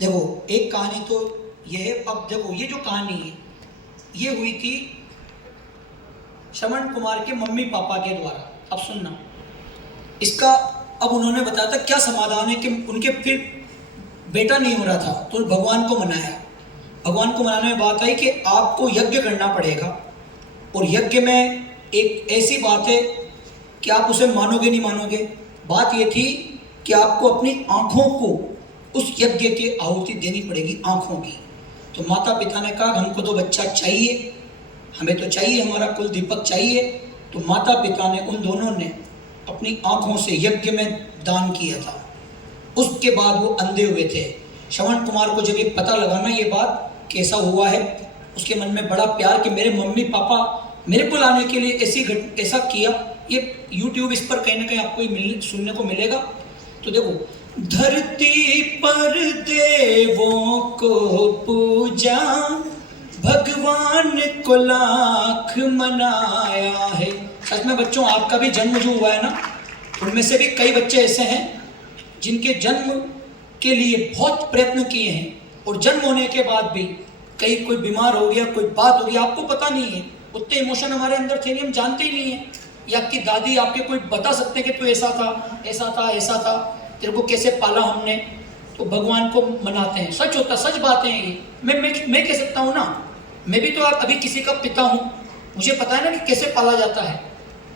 देखो, एक कहानी तो ये है। अब देखो, ये जो कहानी है ये हुई थी श्रवण कुमार के मम्मी पापा के द्वारा। अब सुनना इसका। अब उन्होंने बताया था क्या समाधान है कि उनके फिर बेटा नहीं हो रहा था तो भगवान को मनाया। भगवान को मनाने में बात आई कि आपको यज्ञ करना पड़ेगा, और यज्ञ में एक ऐसी बात है कि आप उसे मानोगे नहीं मानोगे। बात ये थी कि आपको अपनी आंखों को उस यज्ञ की आहुति देनी पड़ेगी, आंखों की। तो माता पिता ने कहा हमको तो बच्चा चाहिए, हमें तो चाहिए, हमारा कुल दीपक चाहिए। तो माता पिता ने, उन दोनों ने अपनी आंखों से यज्ञ में दान किया था। उसके बाद वो अंधे हुए थे। श्रवण कुमार को जब ये पता लगा ना ये बात कैसा हुआ है, उसके मन में बड़ा प्यार कि मेरे मम्मी पापा मेरे को लाने के लिए ऐसा किया। ये YouTube इस पर कहीं ना कहीं आपको सुनने को मिलेगा। तो देखो, धरती पर देवों को पूजा, भगवान को लाख मनाया है। सच में बच्चों, आपका भी जन्म जो हुआ है ना, उनमें से भी कई बच्चे ऐसे हैं जिनके जन्म के लिए बहुत प्रयत्न किए हैं, और जन्म होने के बाद भी कहीं कोई बीमार हो गया, कोई बात हो गई, आपको पता नहीं है, उतने इमोशन हमारे अंदर थे नहीं, हम जानते ही नहीं है। या आपकी दादी आपके कोई बता सकते हैं कि तू ऐसा था, ऐसा था, ऐसा था, तेरे को कैसे पाला हमने। तो भगवान को मनाते हैं, सच होता, सच बातें हैं ये। मैं कह सकता हूँ ना, मैं भी तो अभी किसी का पिता हूँ, मुझे पता है ना कि कैसे पाला जाता है,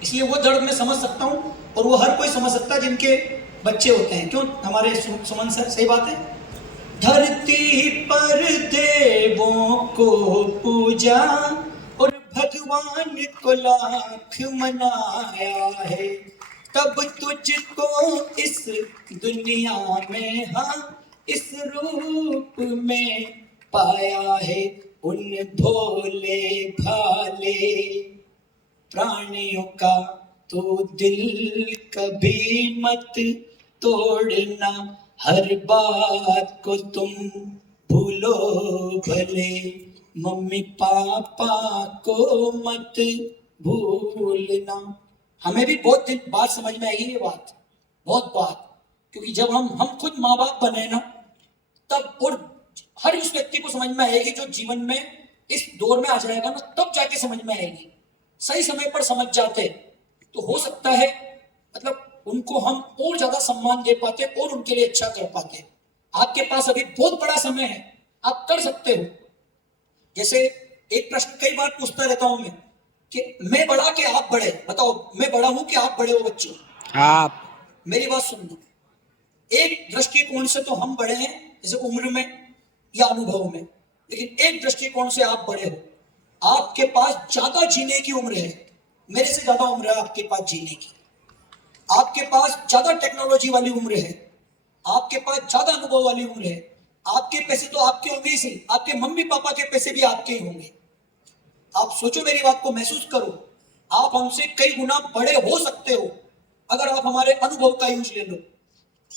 इसलिए वो दर्द मैं समझ सकता हूँ, और वो हर कोई समझ सकता है जिनके बच्चे होते हैं। क्यों हमारे सुमन सर, सही बात है। धरती पर देवों को पूजा, और भगवान को लाख मनाया है, तब तुझको इस दुनिया में, हाँ, इस रूप में पाया है। उन भोले भाले प्राणियों का तो दिल कभी मत तोड़ना, हर बात को तुम भूलो भले, मम्मी पापा को मत भूलना। हमें भी बहुत दिन बाद समझ में आई ये बात, बहुत बात। क्योंकि जब हम खुद माँ बाप बने ना, तब, और हर उस व्यक्ति को समझ में आएगी जो जीवन में इस दौर में आ जाएगा ना, तब जाके समझ में आएगी। सही समय पर समझ जाते तो हो सकता है, मतलब उनको हम और ज्यादा सम्मान दे पाते और उनके लिए अच्छा कर पाते। आपके पास अभी बहुत बड़ा समय है, आप कर सकते हो। जैसे एक प्रश्न कई बार पूछता रहता हूं मैं कि मैं बड़ा कि आप बड़े, बताओ मैं बड़ा हूं कि आप बड़े हो बच्चों? आप। मेरी बात सुनना। एक दृष्टिकोण से तो हम बड़े हैं, जैसे उम्र में या अनुभव में, लेकिन एक दृष्टिकोण से आप बड़े हो। आपके पास ज्यादा जीने की उम्र है, मेरे से ज्यादा उम्र है आपके पास जीने की। आपके पास ज्यादा टेक्नोलॉजी वाली उम्र है, आपके पास ज्यादा अनुभव वाली उम्र है। आपके पैसे तो आपके होंगे ही, आपके मम्मी पापा के पैसे भी आपके ही होंगे। आप सोचो, मेरी बात को महसूस करो। आप हमसे कई गुना बड़े हो सकते हो अगर आप हमारे अनुभव का यूज ले लो,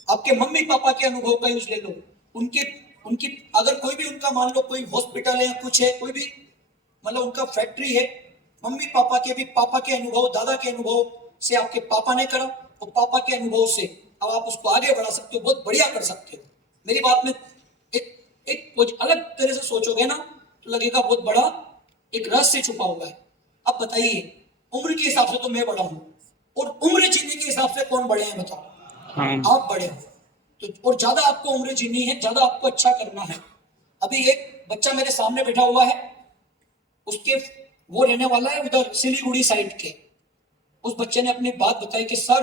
आपके मम्मी पापा के अनुभव का यूज ले लो। उनके उनकी अगर कोई भी उनका मान लो कोई हॉस्पिटल है या कुछ है, कोई भी मतलब उनका फैक्ट्री है, मम्मी पापा के भी पापा के अनुभव, दादा के अनुभव से आपके पापा ने करा, और पापा के अनुभव से अब आप उसको आगे बढ़ा सकते हो, बहुत बढ़िया कर सकते हो। मेरी बात में एक एक कुछ अलग तरह से सोचोगे ना, तो लगेगा बहुत बड़ा एक रहस्य छुपा हुआ है। अब बताइए, उम्र के हिसाब से तो मैं बड़ा हूं, और उम्र जीने के हिसाब से कौन बड़े हैं बताओ? हम। आप बड़े हो। तो और ज्यादा आपको उम्र जीनी है, ज्यादा आपको अच्छा करना है। अभी एक बच्चा मेरे सामने बैठा हुआ है, उसके वो रहने वाला है उधर सिलीगुड़ी साइड के। उस बच्चे ने अपनी बात बताई कि सर,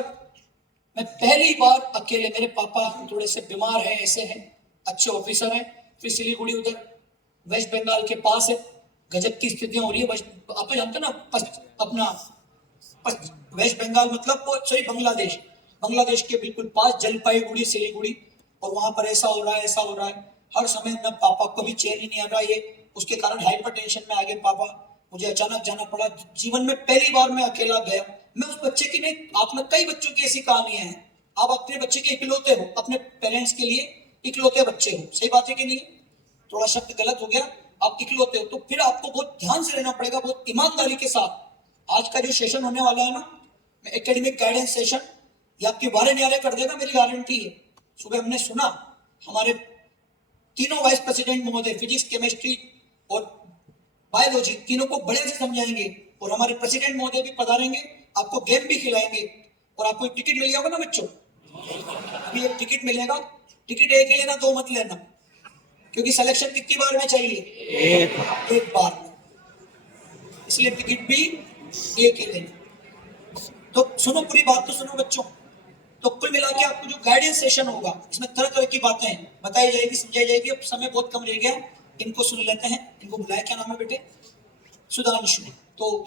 मैं पहली बार अकेले, मेरे पापा थोड़े से बीमार हैं, ऐसे हैं, अच्छे ऑफिसर हैं, फिर सिलीगुड़ी उधर वेस्ट बंगाल के पास है, गजब की स्थितियां हो रही है। आप तो जानते ना, अपना वेस्ट बंगाल मतलब वो, सॉरी, बांग्लादेश, बांग्लादेश के बिल्कुल पास जलपाईगुड़ी सिलीगुड़ी। और वहां पर ऐसा हो रहा है, ऐसा हो रहा है, हर समय न पापा को भी चैन ही नहीं आ रहा। ये उसके कारण हाइपरटेंशन में आ गए पापा, मुझे अचानक जाना पड़ा। जीवन में पहली बार मैं अकेला गया। मैं उस बच्चे की नहीं, आप में कई बच्चों की ऐसी कहानियां हैं। आप अपने बच्चे के इकलौते हो, अपने पेरेंट्स के लिए इकलौते बच्चे हो, सही बात है कि नहीं? थोड़ा शब्द गलत हो गया, आप इकलौते हो, तो फिर आपको बहुत ध्यान से रहना पड़ेगा, बहुत ईमानदारी के साथ। आज का जो सेशन होने वाला है ना, एकेडमिक गाइडेंस सेशन, ये आपके वारे न्यारे कर देगा, मेरी गारंटी है। सुबह हमने सुना, हमारे तीनों वाइस प्रेसिडेंट महोदय फिजिक्स, केमिस्ट्री और बायोलॉजी तीनों को बड़े से समझाएंगे, और हमारे प्रेसिडेंट महोदय भी पधारेंगे, आपको गेम भी खिलाएंगे, और आपको एक टिकट मिल जाएगा ना बच्चों। अभी एक टिकट मिलेगा, टिकट एक ही लेना, दो मत लेना, क्योंकि सिलेक्शन कितनी बार में चाहिए? एक बार में, इसलिए टिकट भी एक ही लेना। तो सुनो, पूरी बात तो सुनो बच्चों। तो कुल मिला के आपको जो गाइडेंस सेशन होगा, इसमें तरह तरह की बातें बताई जाएगी, समझाई जाएगी। अब समय बहुत कम रह गया, इनको सुन लेते हैं। इनको बुलाया, क्या नाम है बेटे? सुधांशु। तो